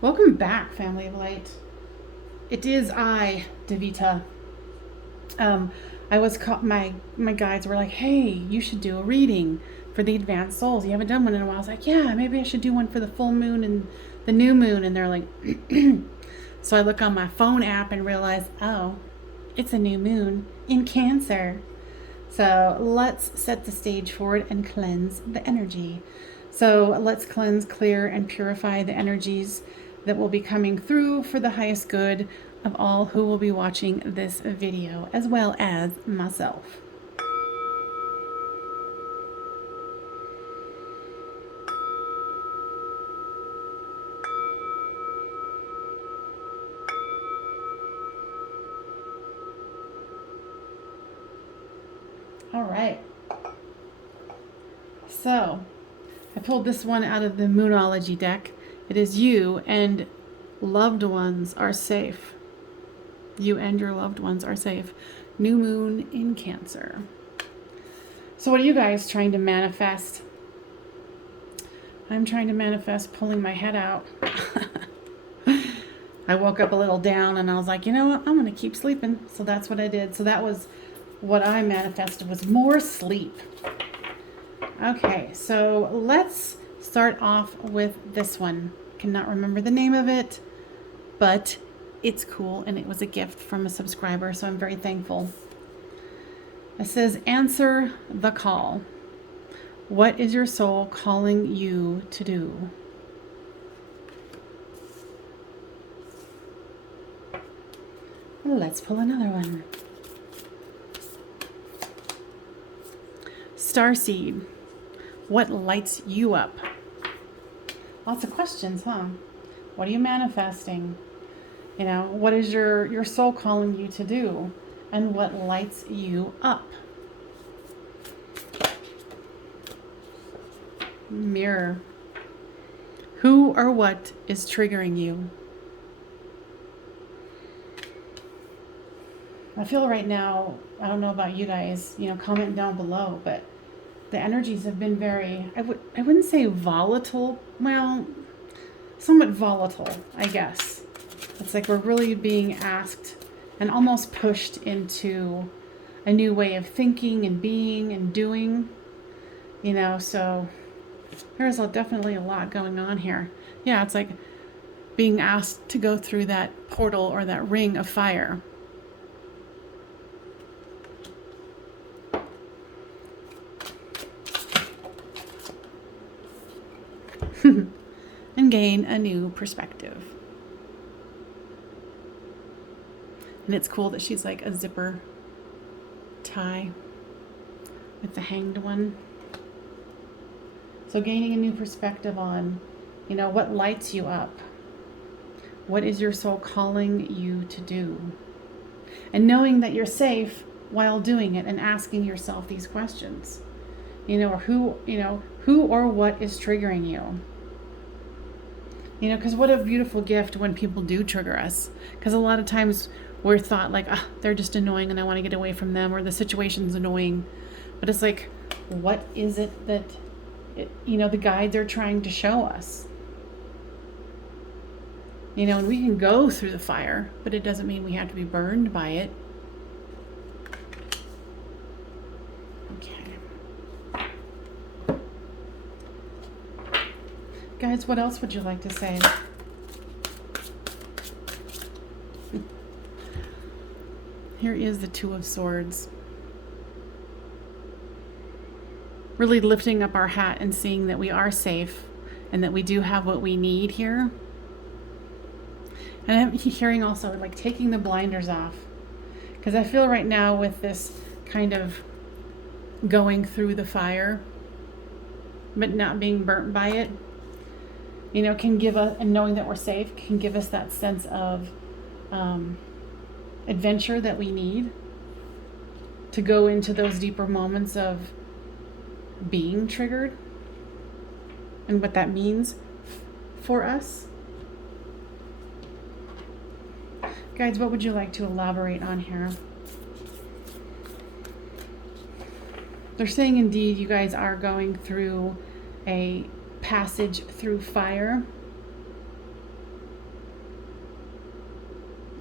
Welcome back, family of light. It is I, Davita. Um, I was my guides were like, "Hey, you should do a reading for the advanced souls. You haven't done one in a while." I was like, "Yeah, maybe I should do one for the full moon and the new moon." And they're like, so I look on my phone app and realize, oh, it's a new moon in Cancer. So let's set the stage for it and cleanse the energy. So let's cleanse, clear, and purify the energies that will be coming through for the highest good of all who will be watching this video, as well as myself. All right. So I pulled this one out of the Moonology deck. It is you and loved ones are safe. You and your loved ones are safe. New moon in Cancer. So what are you guys trying to manifest? I'm trying to manifest pulling my head out. I woke up a little down and I was like, you know what? I'm going to keep sleeping. So that's what I did. So that was what I manifested, was more sleep. Okay, so let's start off with this one. Cannot remember the name of it, but it's cool and it was a gift from a subscriber, so I'm very thankful. It says, answer the call. What is your soul calling you to do? Let's pull another one. Starseed. What lights you up? Lots of questions, huh? What are you manifesting? You know, what is your soul calling you to do? And what lights you up? Mirror. Who or what is triggering you? I feel right now, I don't know about you guys, comment down below, but the energies have been very, I wouldn't say volatile, well, somewhat volatile, I guess. It's like we're really being asked and almost pushed into a new way of thinking and being and doing, so there's definitely a lot going on here. Yeah, it's like being asked to go through that portal or that ring of fire. And gain a new perspective. And it's cool that she's like a zipper tie with the hanged one. So gaining a new perspective on, what lights you up. What is your soul calling you to do? And knowing that you're safe while doing it and asking yourself these questions. Or who or what is triggering you? Because what a beautiful gift when people do trigger us. Because a lot of times we're thought like, they're just annoying and I want to get away from them, or the situation's annoying. But it's like, what is it that, the guides are trying to show us? And we can go through the fire, but it doesn't mean we have to be burned by it. Okay. Guys, what else would you like to say? Here is the Two of Swords. Really lifting up our hat and seeing that we are safe and that we do have what we need here. And I'm hearing also like taking the blinders off. Because I feel right now with this kind of going through the fire, but not being burnt by it, can give us, and knowing that we're safe, can give us that sense of adventure that we need to go into those deeper moments of being triggered and what that means for us. Guys, what would you like to elaborate on here? They're saying indeed you guys are going through a passage through fire.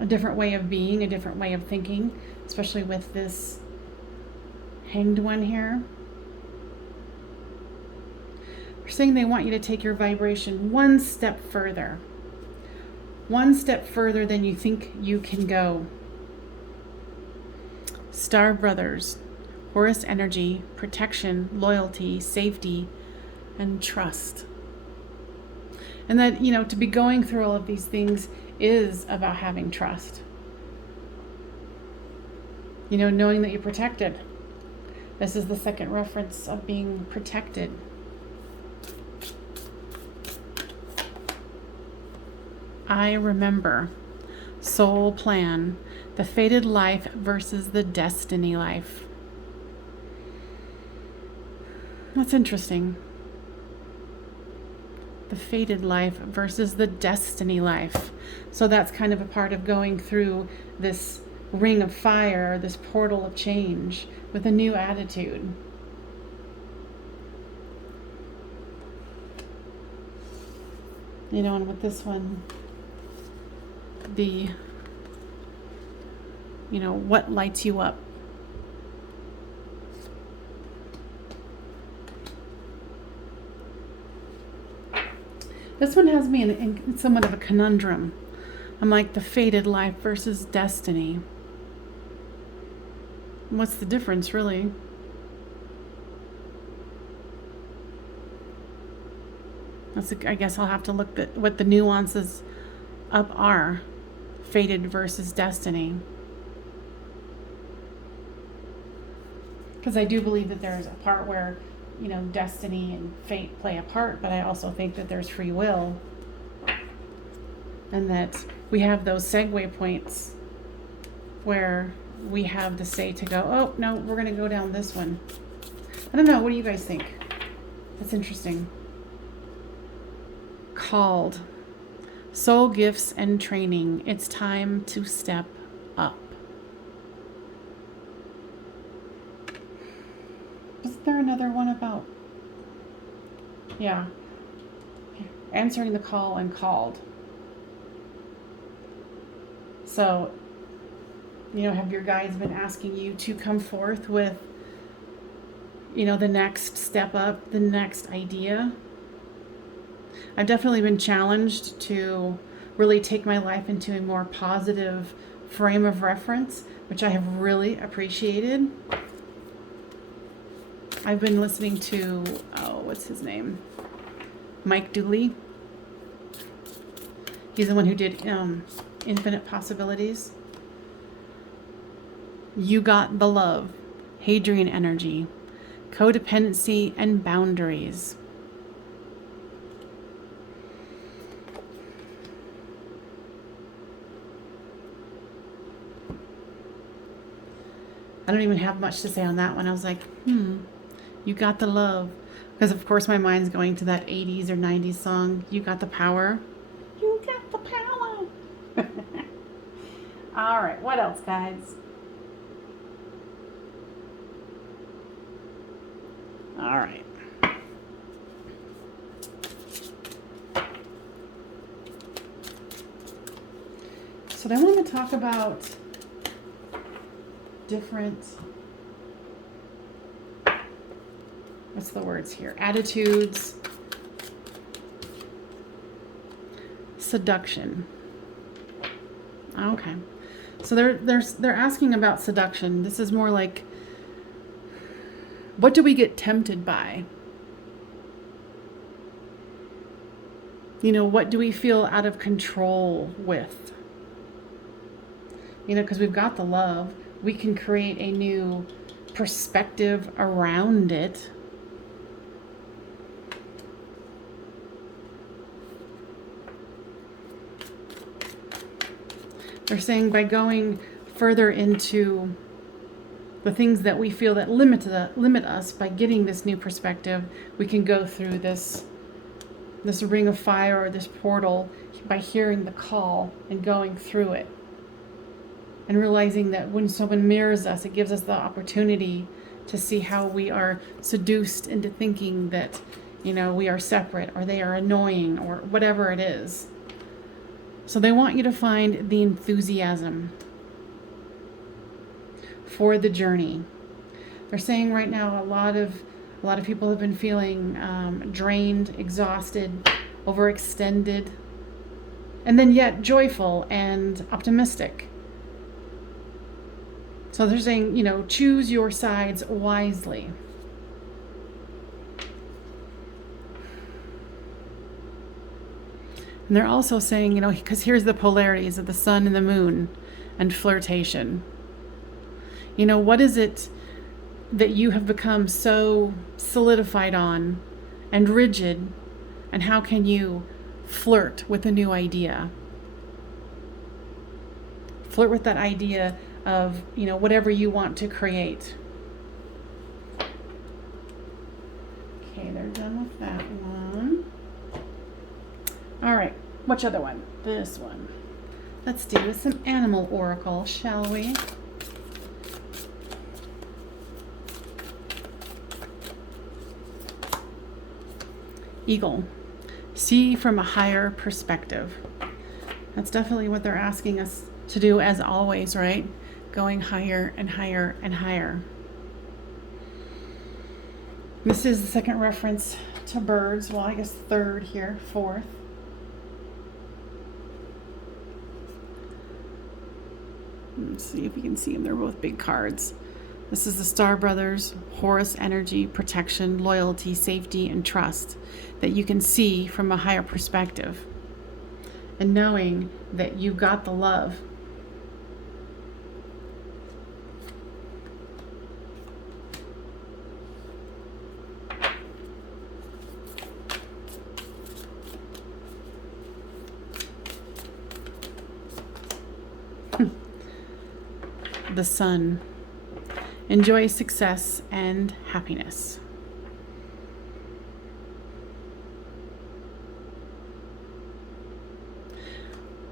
a different way of being, a different way of thinking, especially with this Hanged One here. They're saying they want you to take your vibration one step further than you think you can go. Star Brothers, Horus energy, protection, loyalty, safety, and trust. And that, to be going through all of these things is about having trust. Knowing that you're protected. This is the second reference of being protected. I remember. Soul plan. The fated life versus the destiny life. That's interesting. The fated life versus the destiny life. So that's kind of a part of going through this ring of fire, this portal of change with a new attitude. And with this one, what lights you up? This one has me in somewhat of a conundrum. I'm like, the fated life versus destiny. What's the difference, really? I guess I'll have to look at what the nuances up are. Fated versus destiny. Because I do believe that there's a part where, destiny and fate play a part, but I also think that there's free will. And that we have those segue points where we have the say to go, oh, no, we're going to go down this one. I don't know. What do you guys think? That's interesting. Called. Soul gifts and training. It's time to step up. Isn't there another one about? Yeah. Answering the call and called. So, have your guides been asking you to come forth with, the next step up, the next idea? I've definitely been challenged to really take my life into a more positive frame of reference, which I have really appreciated. I've been listening to, what's his name? Mike Dooley. He's the one who did Infinite Possibilities. You Got the Love, Hadrian Energy, Codependency and Boundaries. I don't even have much to say on that one. I was like, You Got the Love. Because, of course, my mind's going to that 80s or 90s song, You Got the Power. You got the power. All right, what else, guys? All right. So I want to talk about different, what's the words here? Attitudes, seduction. Okay. So they're asking about seduction. This is more like, what do we get tempted by? What do we feel out of control with? Because we've got the love. We can create a new perspective around it. They're saying by going further into the things that we feel that limit us, by getting this new perspective, we can go through this ring of fire or this portal by hearing the call and going through it. And realizing that when someone mirrors us, it gives us the opportunity to see how we are seduced into thinking that, we are separate or they are annoying or whatever it is. So they want you to find the enthusiasm for the journey. They're saying right now a lot of people have been feeling drained, exhausted, overextended, and then yet joyful and optimistic. So they're saying, choose your sides wisely. And they're also saying, because here's the polarities of the sun and the moon and flirtation. What is it that you have become so solidified on and rigid, and how can you flirt with a new idea? Flirt with that idea of, whatever you want to create. Okay, they're done with that one. All right, which other one? This one. Let's do some animal oracle, shall we? Eagle. See from a higher perspective. That's definitely what they're asking us to do, as always, right? Going higher and higher and higher. This is the second reference to birds. Well, I guess third here, fourth. Let's see if we can see them. They're both big cards. This is the Star Brothers, Horus energy, protection, loyalty, safety, and trust that you can see from a higher perspective. And knowing that you've got the love. The sun. Enjoy success and happiness.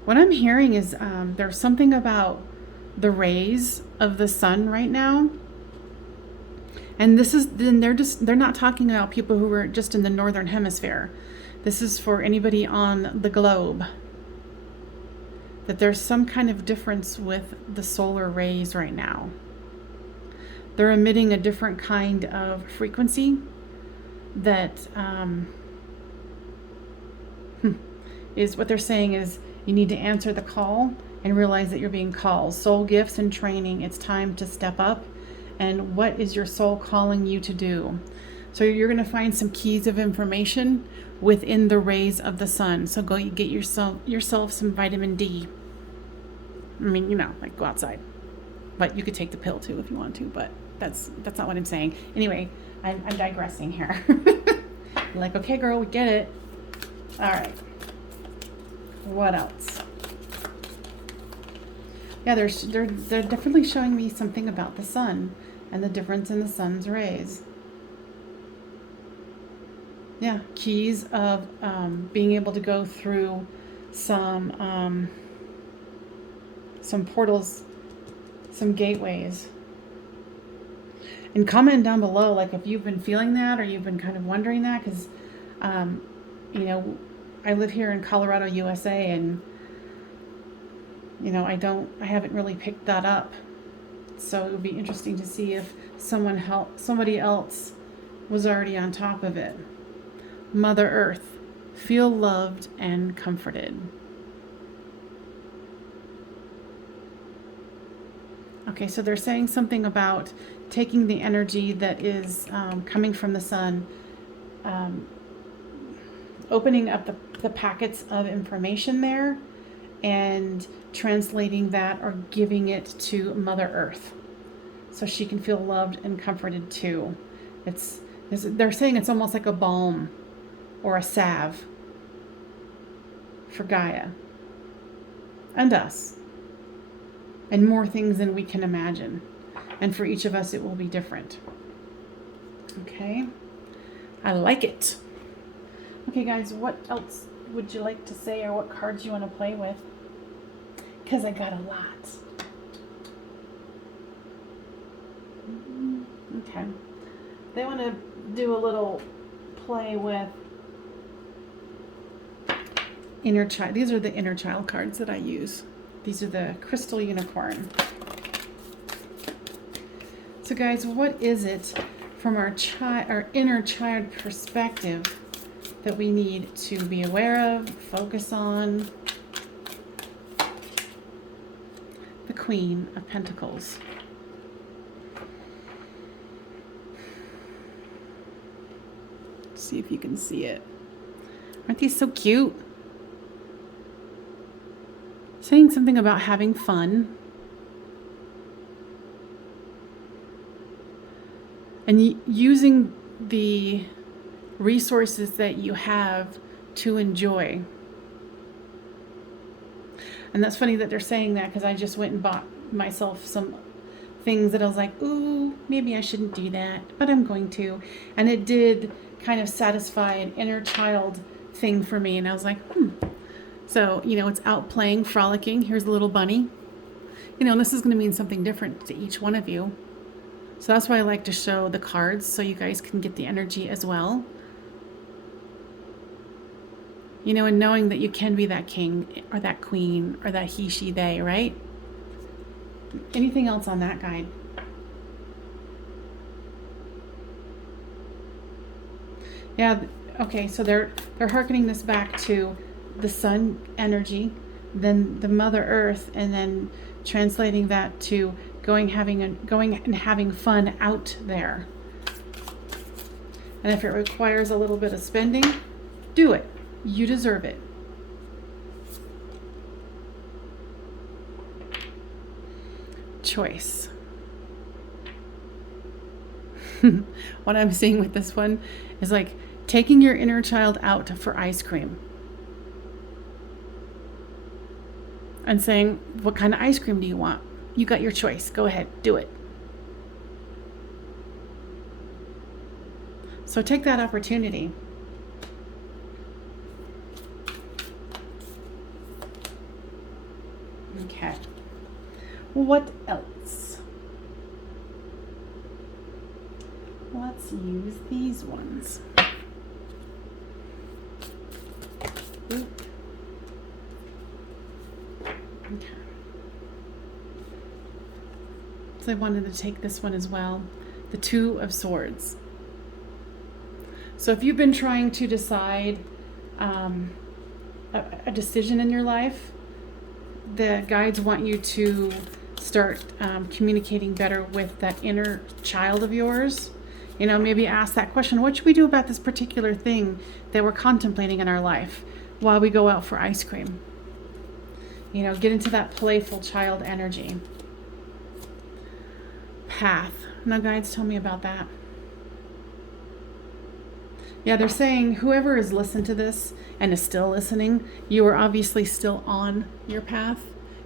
What I'm hearing is there's something about the rays of the sun right now. And they're not talking about people who are just in the northern hemisphere. This is for anybody on the globe. That there's some kind of difference with the solar rays right now. They're emitting a different kind of frequency that is what they're saying is you need to answer the call and realize that you're being called. Soul gifts and training, it's time to step up. And what is your soul calling you to do? So you're going to find some keys of information within the rays of the sun. So go get yourself some vitamin D. I mean, like go outside. But you could take the pill too if you want to, but that's not what I'm saying. Anyway, I'm digressing here. Like, okay, girl, we get it. All right. What else? Yeah, they're definitely showing me something about the sun and the difference in the sun's rays. Yeah, keys of being able to go through some portals, some gateways. And comment down below, like if you've been feeling that or you've been kind of wondering that, because, I live here in Colorado, USA, and, I haven't really picked that up. So it would be interesting to see if somebody else was already on top of it. Mother Earth, feel loved and comforted. Okay, so they're saying something about taking the energy that is coming from the sun, opening up the packets of information there and translating that or giving it to Mother Earth so she can feel loved and comforted too. They're saying it's almost like a balm or a salve for Gaia and us. And more things than we can imagine. And for each of us, it will be different. Okay? I like it. Okay, guys, what else would you like to say, or what cards you want to play with? Because I got a lot. Okay. They want to do a little play with inner child. These are the inner child cards that I use. These are the crystal unicorn. So guys, what is it from our inner child perspective that we need to be aware of, focus on? The Queen of Pentacles. Let's see if you can see it. Aren't these so cute? Saying something about having fun. And using the resources that you have to enjoy. And that's funny that they're saying that, because I just went and bought myself some things that I was like, ooh, maybe I shouldn't do that, but I'm going to. And it did kind of satisfy an inner child thing for me. And I was like, So, it's out playing, frolicking. Here's the little bunny. And this is going to mean something different to each one of you. So that's why I like to show the cards, so you guys can get the energy as well. And knowing that you can be that king or that queen or that he, she, they, right? Anything else on that guide? Yeah, okay, so they're hearkening this back to the sun energy, then the Mother Earth, and then translating that to going and having fun out there. And if it requires a little bit of spending, do it. You deserve it. Choice. What I'm seeing with this one is like taking your inner child out for ice cream and saying, what kind of ice cream do you want? You got your choice. Go ahead, do it. So take that opportunity. Okay. What else? Let's use these ones. Oop. Okay. So I wanted to take this one as well. The Two of Swords. So if you've been trying to decide a decision in your life, the guides want you to start communicating better with that inner child of yours. Maybe ask that question, what should we do about this particular thing that we're contemplating in our life while we go out for ice cream? Get into that playful child energy. Path. Now, guides, tell me about that. Yeah, they're saying whoever has listened to this and is still listening, you are obviously still on your path,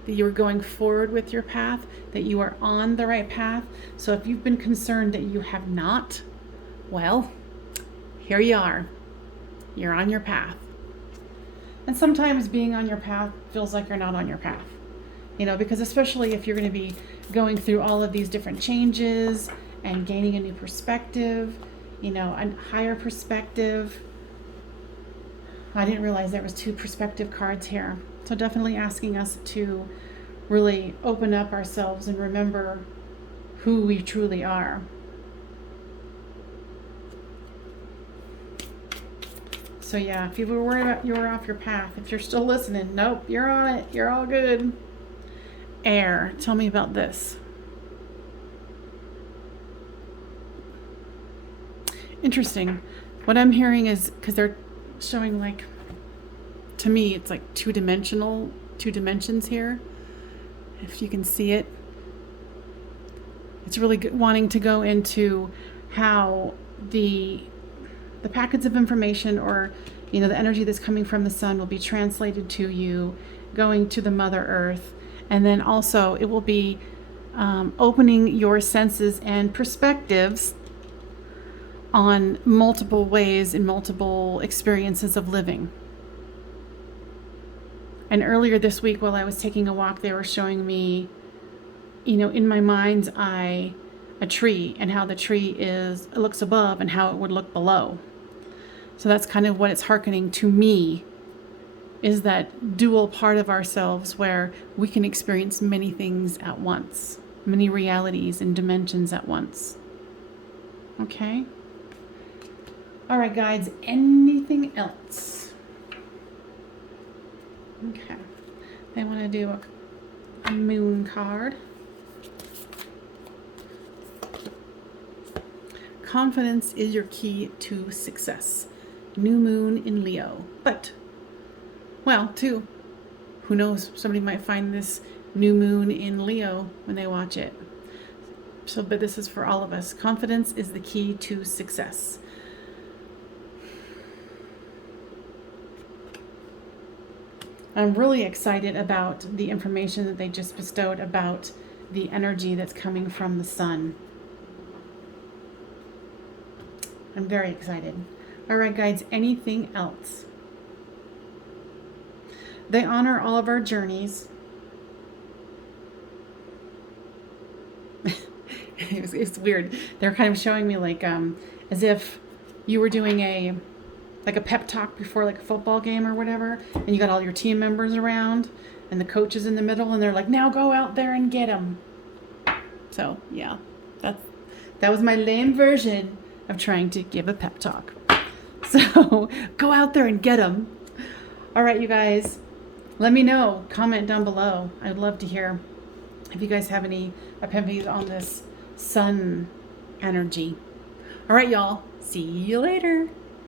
that you are going forward with your path, that you are on the right path. So if you've been concerned that you have not, well, here you are. You're on your path. And sometimes being on your path feels like you're not on your path. Because especially if you're going to be going through all of these different changes and gaining a new perspective, a higher perspective. I didn't realize there was 2 perspective cards here. So definitely asking us to really open up ourselves and remember who we truly are. So yeah, if you were worried about you were off your path, if you're still listening, nope, you're on it. You're all good. Air. Tell me about this. Interesting. What I'm hearing is, because they're showing, like, to me, it's like two dimensions here. If you can see it. It's really good, wanting to go into how the packets of information, or the energy that's coming from the sun, will be translated to you, going to the Mother Earth, and then also it will be opening your senses and perspectives on multiple ways and multiple experiences of living. And earlier this week, while I was taking a walk, they were showing me, in my mind's eye, a tree, and how the tree it looks above and how it would look below. So that's kind of what it's hearkening to me is that dual part of ourselves where we can experience many things at once, many realities and dimensions at once. Okay? All right, guides, anything else? Okay. They want to do a moon card. Confidence is your key to success. New moon in Leo. But, well, too, who knows? Somebody might find this new moon in Leo when they watch it. So, but this is for all of us. Confidence is the key to success. I'm really excited about the information that they just bestowed about the energy that's coming from the sun. I'm very excited. All right, guides, anything else? They honor all of our journeys. It's weird. They're kind of showing me like as if you were doing a pep talk before like a football game or whatever, and you got all your team members around and the coach is in the middle and they're like, now go out there and get them. So yeah, that was my lame version of trying to give a pep talk. So go out there and get them. All right, you guys, let me know. Comment down below. I'd love to hear if you guys have any epiphanies on this sun energy. All right, y'all. See you later.